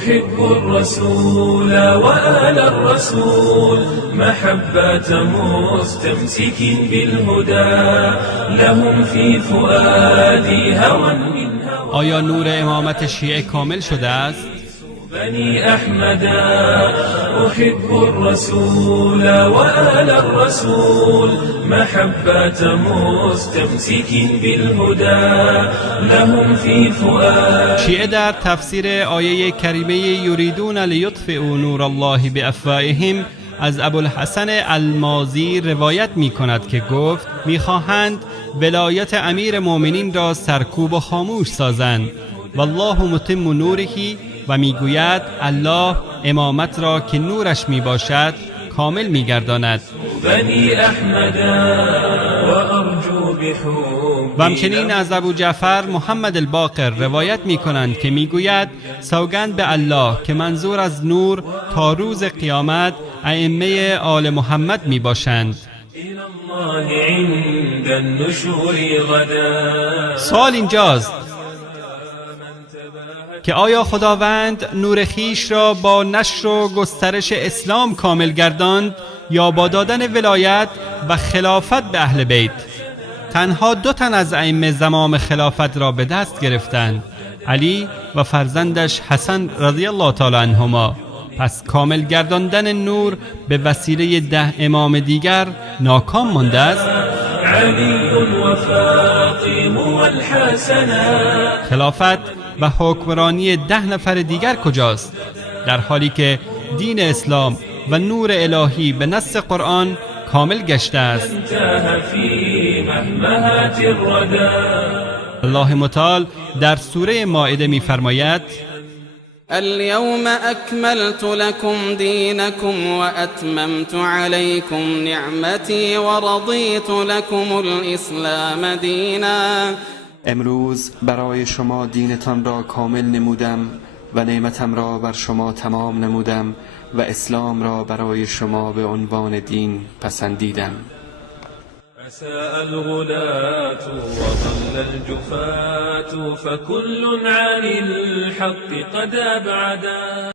أحب الرسول وآل الرسول محبة مستمسك بالهدى لهم في فؤادي هوى من هوى. آیا نور امامت شیعه کامل شده است؟ بني أحمد أحب الرسول وآل الرسول محبة مستمسك بالهدى لهم في فؤاد. شیعه در تفسیر آیه کریمه یریدون لیطفئوا نور الله بافواههم از ابوالحسن المازی روایت می کند که گفت میخواهند ولایت امیر مومنین را سرکوب و خاموش سازند والله متم نوره و میگوید الله امامت را که نورش می باشد کامل می گرداند. و همچنین از ابو جعفر محمد الباقر روایت می کنند که می گوید سوگند به الله که منظور از نور تا روز قیامت ائمه آل محمد می باشند. سوال اینجاست که آیا خداوند نور خیش را با نشر و گسترش اسلام کامل گرداند یا با دادن ولایت و خلافت به اهل بیت؟ تنها 2 تن از ائمه زمام خلافت را به دست گرفتند، علی و فرزندش حسن رضی الله تعالی عنهما. پس کامل گرداندن نور به وسیله 10 امام دیگر ناکام مانده است. خلافت و حکمرانی 10 نفر دیگر کجاست؟ در حالی که دین اسلام و نور الهی به نص قرآن کامل گشته است. الله متعال در سوره مائده می‌فرماید اليوم اکملت لكم دینکم واتممت علیکم نعمتی ورضیت لكم الاسلام دینا. امروز برای شما دینتان را کامل نمودم و نعمتم را بر شما تمام نمودم و اسلام را برای شما به عنوان دین پسندیدم. أساء الغلاة وظل الجفاة فكل عن الحق قد أبعدا.